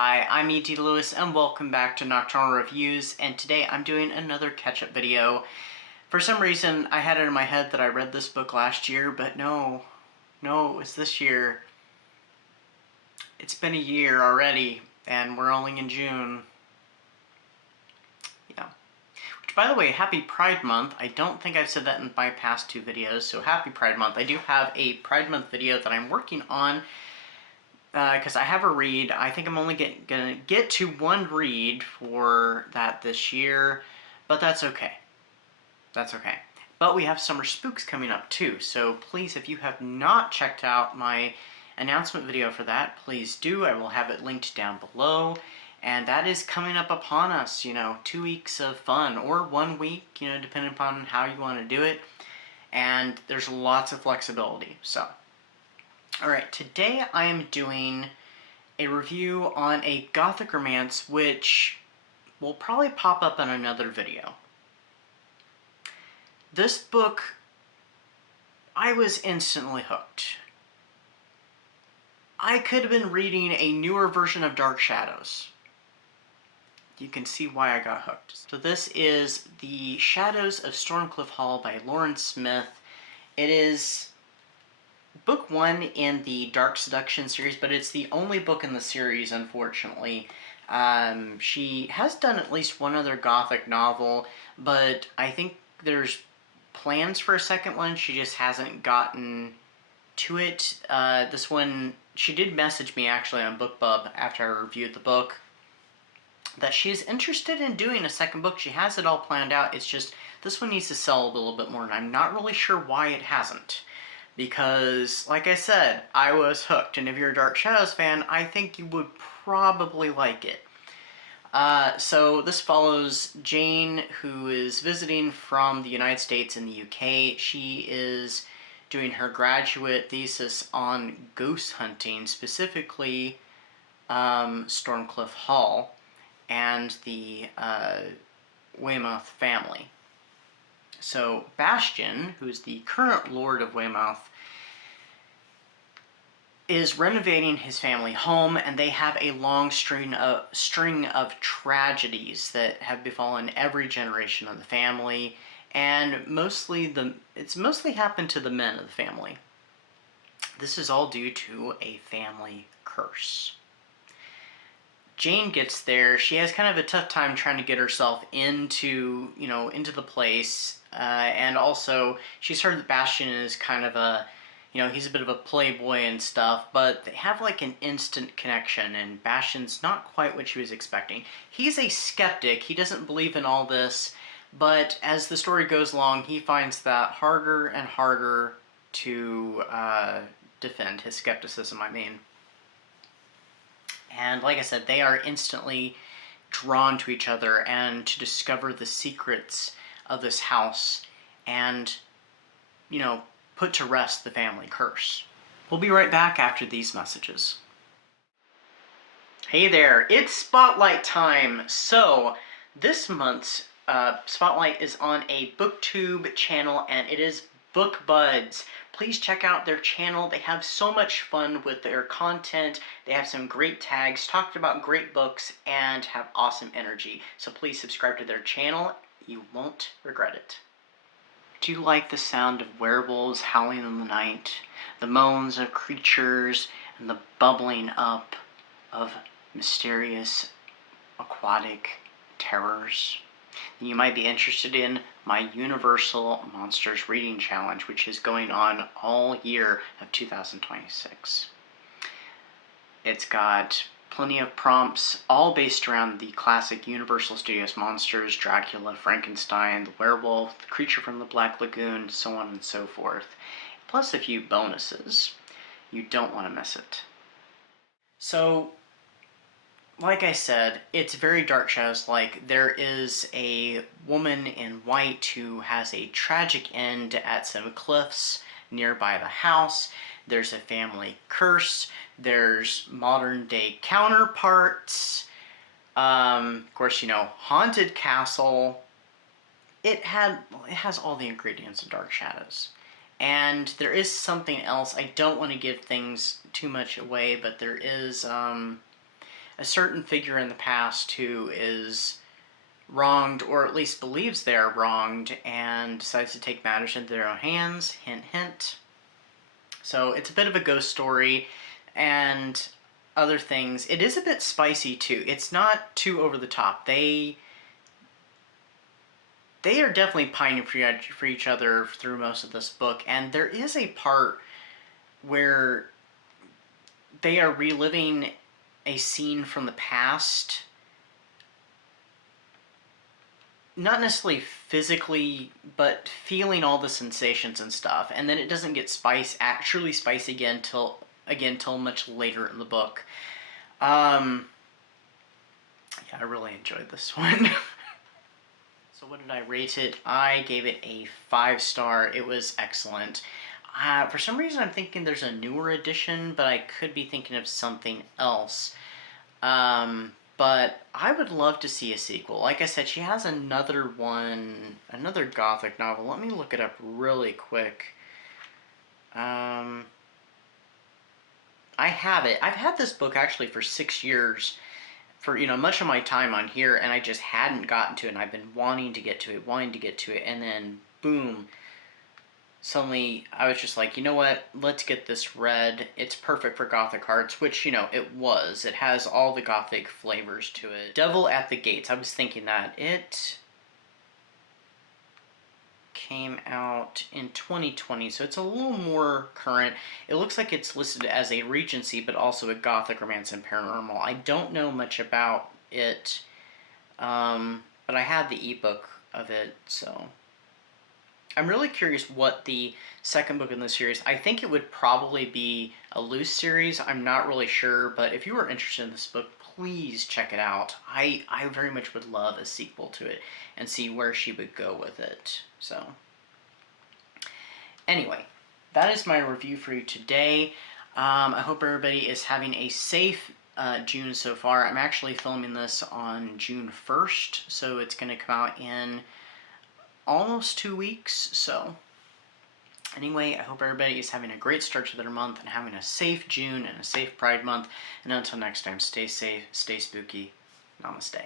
Hi, I'm E.D. Lewis and welcome back to Nocturnal Reviews, and today I'm doing another catch-up video. For some reason, I had it in my head that I read this book last year, but no, it was this year. It's been a year already, and we're only in June. Yeah. Which, by the way, happy Pride Month. I don't think I've said that in my past two videos, so happy Pride Month. I do have a Pride Month video that I'm working on, because I have a read. I think I'm only gonna get to one read for that this year, but that's okay. That's okay. But we have Summer Spooks coming up too, so please, if you have not checked out my announcement video for that, please do. I will have it linked down below. And that is coming up upon us, 2 weeks of fun, or 1 week, depending upon how you want to do it. And there's lots of flexibility, so. Alright, today I am doing a review on a gothic romance which will probably pop up in another video. This book, I was instantly hooked. I could have been reading a newer version of Dark Shadows. You can see why I got hooked. So this is the Shadows of Stormclyffe Hall by Lauren Smith. It is book 1 in the Dark Seduction series, but it's the only book in the series, unfortunately. She has done at least one other gothic novel, but I think there's plans for a second one. She just hasn't gotten to it. This one, she did message me actually on BookBub after I reviewed the book that she is interested in doing a second book. She has it all planned out. It's just this one needs to sell a little bit more, and I'm not really sure why it hasn't. Because, like I said, I was hooked, and if you're a Dark Shadows fan, I think you would probably like it. So this follows Jane, who is visiting from the United States and the UK. She is doing her graduate thesis on ghost hunting, specifically Stormclyffe Hall and the Weymouth family. So Bastian, who's the current Lord of Weymouth, is renovating his family home, and they have a long string of tragedies that have befallen every generation of the family, and it's mostly happened to the men of the family. This is all due to a family curse. Jane gets there. She has kind of a tough time trying to get herself into the place, and also she's heard that Bastian is kind of a, he's a bit of a playboy and stuff, but they have like an instant connection, and Bastian's not quite what she was expecting. He's a skeptic. He doesn't believe in all this, but as the story goes along, he finds that harder and harder to defend his skepticism, And like I said, they are instantly drawn to each other and to discover the secrets of this house and, put to rest the family curse. We'll be right back after these messages. Hey there, it's Spotlight time! So, this month's Spotlight is on a BookTube channel, and it is Book Buds. Please check out their channel. They have so much fun with their content. They have some great tags, talked about great books, and have awesome energy. So please subscribe to their channel. You won't regret it. Do you like the sound of werewolves howling in the night, the moans of creatures, and the bubbling up of mysterious aquatic terrors? You might be interested in my Universal Monsters Reading Challenge, which is going on all year of 2026. It's got plenty of prompts, all based around the classic Universal Studios monsters: Dracula, Frankenstein, the werewolf, the creature from the Black Lagoon, so on and so forth. Plus a few bonuses. You don't want to miss it. So, like I said, it's very Dark Shadows-like. There is a woman in white who has a tragic end at some cliffs nearby the house. There's a family curse. There's modern-day counterparts. Of course, haunted castle. It has all the ingredients of Dark Shadows. And there is something else. I don't want to give things too much away, but there is a certain figure in the past who is wronged, or at least believes they're wronged, and decides to take matters into their own hands. Hint, hint. So it's a bit of a ghost story and other things. It is a bit spicy too. It's not too over the top. They are definitely pining for each other through most of this book, and there is a part where they are reliving a scene from the past. Not necessarily physically, but feeling all the sensations and stuff, and then it doesn't get truly spicy again till much later in the book. Yeah, I really enjoyed this one. So what did I rate it? I gave it a 5-star. It was excellent. For some reason, I'm thinking there's a newer edition, but I could be thinking of something else. But I would love to see a sequel. Like I said, she has another one, another Gothic novel. Let me look it up really quick. I have it. I've had this book actually for 6 years, for much of my time on here, and I just hadn't gotten to it, and I've been wanting to get to it, and then boom, suddenly I was just like, you know what, let's get this read. It's perfect for Gothic hearts, which, it was. It has all the Gothic flavors to it. Devil at the Gates, I was thinking that. It came out in 2020, so it's a little more current. It looks like it's listed as a Regency, but also a Gothic romance and paranormal. I don't know much about it, but I had the ebook of it, so I'm really curious what the second book in the series. I think it would probably be a loose series. I'm not really sure, but if you are interested in this book, please check it out. I very much would love a sequel to it and see where she would go with it. So anyway, that is my review for you today. I hope everybody is having a safe June so far. I'm actually filming this on June 1st, so it's going to come out in almost 2 weeks. So anyway, I hope everybody is having a great start to their month and having a safe June and a safe Pride Month. And until next time, stay safe, stay spooky. Namaste.